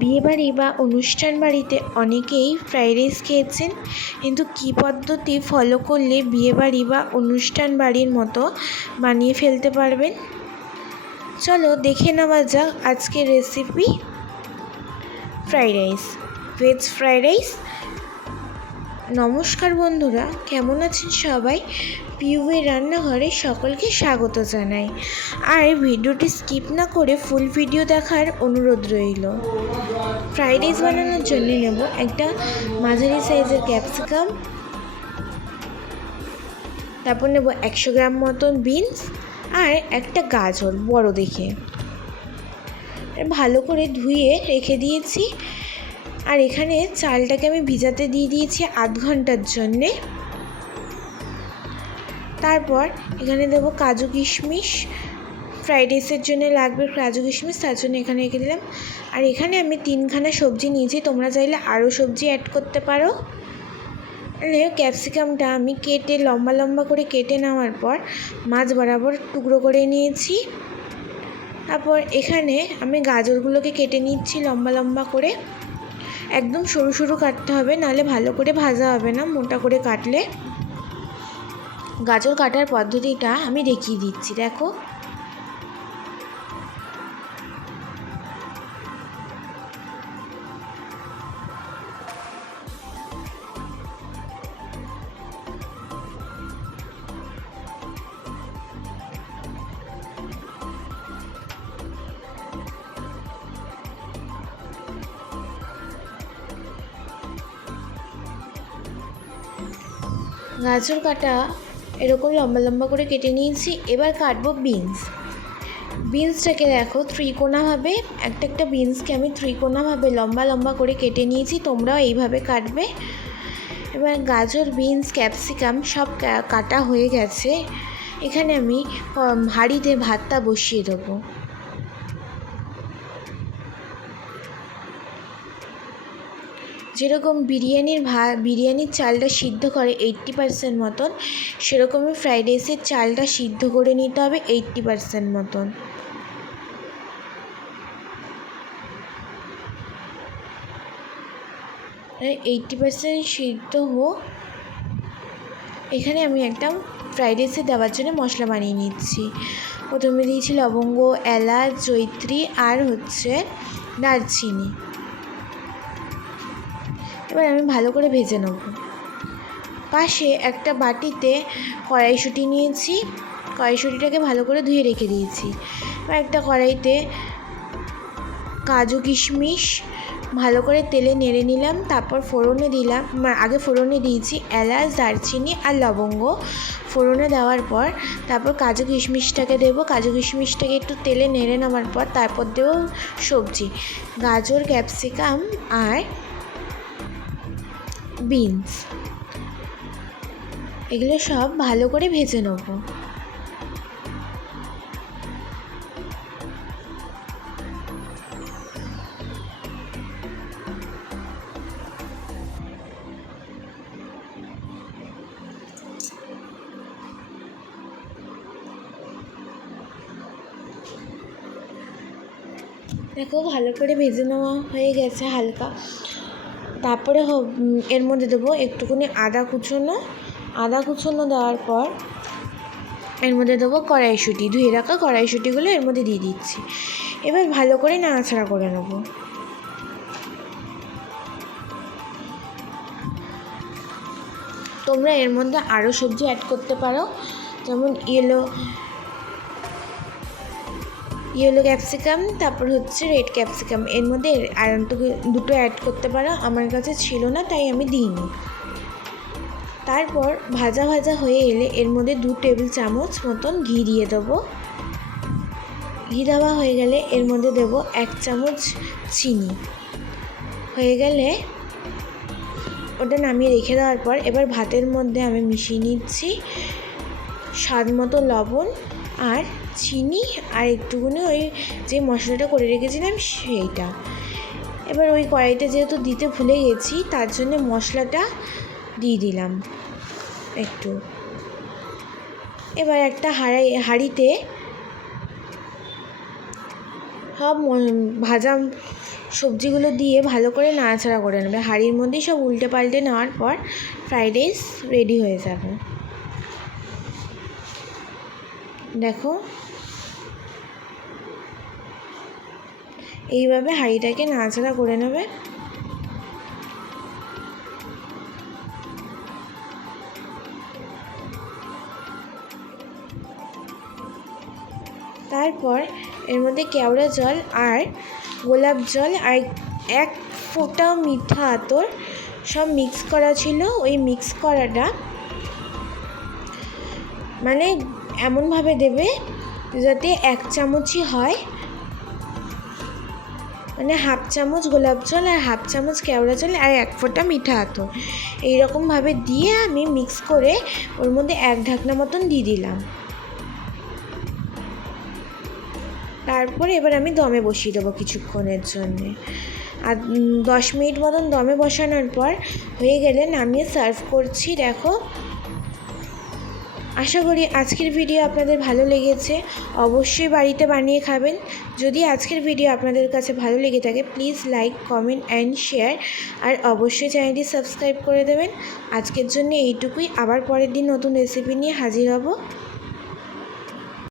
বিয়েবাড়ি বা অনুষ্ঠান বাড়িতে অনেকেই ফ্রাইড রাইস খেয়েছেন, কিন্তু কী পদ্ধতি ফলো করলে বিয়েবাড়ি বা অনুষ্ঠান বাড়ির মতো বানিয়ে ফেলতে পারবেন? চলো দেখে নেওয়া যাক আজকের recipe fried rice veg fried rice নমস্কার বন্ধুরা, কেমন আছেন সবাই? পিউয়ের রান্নাঘরে সকলকে স্বাগত জানাই। আর ভিডিওটি স্কিপ না করে ফুল ভিডিও দেখার অনুরোধ রইল। ফ্রাইড রাইস বানানোর জন্য নেব একটা মাঝারি সাইজের ক্যাপসিকাম। তারপর নেব একশো গ্রাম মতন বিনস আর একটা গাজর, বড় দেখে। ভালো করে ধুয়ে রেখে দিয়েছি। আর এখানে চালটাকে আমি ভিজাতে দিয়ে দিয়েছি আধ ঘণ্টার জন্যে। তারপর এখানে দেবো কাজু কিশমিশ। ফ্রাইড রাইসের জন্য লাগবে কাজু কিশমিশ, তার জন্য এখানে রেখে দিলাম। আর এখানে আমি তিনখানা সবজি নিয়েছি, তোমরা চাইলে আরও সবজি অ্যাড করতে পারো। ক্যাপসিকামটা আমি কেটে লম্বা লম্বা করে কেটে নেওয়ার পর মাছ বরাবর টুকরো করে নিয়েছি। তারপর এখানে আমি গাজরগুলোকে কেটে নিচ্ছি লম্বা লম্বা করে। একদম সরু সরু কাটতে হবে, নাহলে ভালো করে ভাজা হবে না, মোটা করে কাটলে। গাজর কাটার পদ্ধতিটা আমি দেখিয়ে দিচ্ছি, দেখো। গাজর কাটা এরকম লম্বা লম্বা করে কেটে নিয়েছি। এবার কাটবো বিনস। বিনসটাকে দেখো ত্রিকোণাভাবে, একটা একটা বিনসকে আমি ত্রিকোণাভাবে লম্বা লম্বা করে কেটে নিয়েছি, তোমরাও এইভাবে কাটবে। এবার গাজর, বিনস, ক্যাপসিকাম সব কাটা হয়ে গেছে। এখানে আমি হাঁড়িতে ভাতটা বসিয়ে দেবো। যেরকম বিরিয়ানির ভা, বিরিয়ানির চালটা সিদ্ধ করে এইট্টি পারসেন্ট মতন, সেরকমই ফ্রাইড রাইসের চালটা সিদ্ধ করে নিতে হবে এইট্টি পারসেন্ট মতন। এইট্টি পারসেন্ট সিদ্ধ হোক। এখানে আমি একটা ফ্রাইড রাইসে দেওয়ার জন্য মশলা বানিয়ে নিচ্ছি। প্রথমে দিয়েছি লবঙ্গ, এলাচ জৈত্রী আর হচ্ছে দারচিনি। এবার আমি ভালো করে ভেজে নেব। পাশে একটা বাটিতে কড়াইশুঁটি নিয়েছি। কড়াইশুঁটিটাকে ভালো করে ধুয়ে রেখে দিয়েছি। এবার একটা কড়াইতে কাজু কিশমিশ, ভালো করে তেলে নেড়ে নিলাম, তারপর ফোড়নে দিলাম আগে ফোড়নে দিয়েছি এলাচ, দারচিনি আর লবঙ্গ। ফোড়নে দেওয়ার পর তারপর কাজু কিশমিশটাকে দেবো। কাজু কিশমিশটাকে একটু তেলে নেড়ে নেওয়ার পর তারপর দেবো সবজি, গাজর, ক্যাপসিকাম আর বিনস। এগুলো সব ভালো করে ভেজে নেব। দেখো, ভালো করে ভেজে নেওয়া হয়ে গেছে হালকা। তারপরে এর মধ্যে দেবো একটুখানি আদা কুচোনো। আদা কুচোনো দেওয়ার পর এর মধ্যে দেবো কড়াইশুঁটি। ধুয়ে রাখা কড়াইশুঁটিগুলো এর মধ্যে দিয়ে দিচ্ছি। এবার ভালো করে নাড়াচাড়া করে নেব। তোমরা এর মধ্যে আরও সবজি অ্যাড করতে পারো। যেমন ইয়েলো ইয়েলো ক্যাপসিকাম, তারপর হচ্ছে রেড ক্যাপসিকাম। এর মধ্যে আয়রনটুকু দুটো অ্যাড করতে পারো, আমার কাছে ছিল না, তাই আমি দিইনি। তারপর ভাজা ভাজা হয়ে এলে এর মধ্যে দু টেবিল চামচ মতন ঘি দিয়ে দেবো। ঘি দেওয়া হয়ে গেলে এর মধ্যে দেব এক চামচ চিনি। হয়ে গেলে ওটা নামিয়ে রেখে দেওয়ার পর এবার ভাতের মধ্যে আমি মিশিয়ে নিচ্ছি স্বাদ মতো লবণ। আর চিনি আর একটুকুনি ওই যে মশলাটা করে রেখেছিলাম সেইটা। এবার ওই কড়াইটা যেহেতু দিতে ভুলে গেছি, তার জন্য মশলাটা দিয়ে দিলাম একটু। এবার একটা হাড়াই, হাঁড়িতে সব ভাজা সবজিগুলো দিয়ে ভালো করে নাড়াচাড়া করে নেবে। হাঁড়ির মধ্যেই সব উল্টে পাল্টে নেওয়ার পর ফ্রাইড রাইস রেডি হয়ে যাবে। দেখো। এইভাবে হাঁড়িটাকে নাড়াচাড়া করে নেবে। তারপর এর মধ্যে কেওড়া জল আর গোলাপ জল আর এক ফোঁটা মিঠা আতর সব মিক্স করা ছিল। ওই মিক্স করাটা মানে এমনভাবে দেবে যাতে এক চামচই হয়। মানে হাফ চামচ গোলাপ জল আর হাফ চামচ কেওড়া জল আর এক ফোঁটা মিঠা আতর। এইরকমভাবে দিয়ে আমি মিক্স করে ওর মধ্যে এক ঢাকনা মতন দিয়ে দিলাম। তারপরে এবার আমি দমে বসিয়ে দেবো কিছুক্ষণের জন্যে। আর দশ মিনিট মতন দমে বসানোর পর হয়ে গেলে নামিয়ে সার্ভ করছি, দেখো। আশা করি আজকের ভিডিও আপনাদের ভালো লেগেছে। অবশ্যই বাড়িতে বানিয়ে খাবেন। যদি আজকের ভিডিও আপনাদের কাছে ভালো লেগে থাকে please like comment and share আর অবশ্যই চ্যানেলটি সাবস্ক্রাইব করে দেবেন। আজকের জন্য এইটুকুই। আবার পরের দিন নতুন রেসিপি নিয়ে হাজির হব।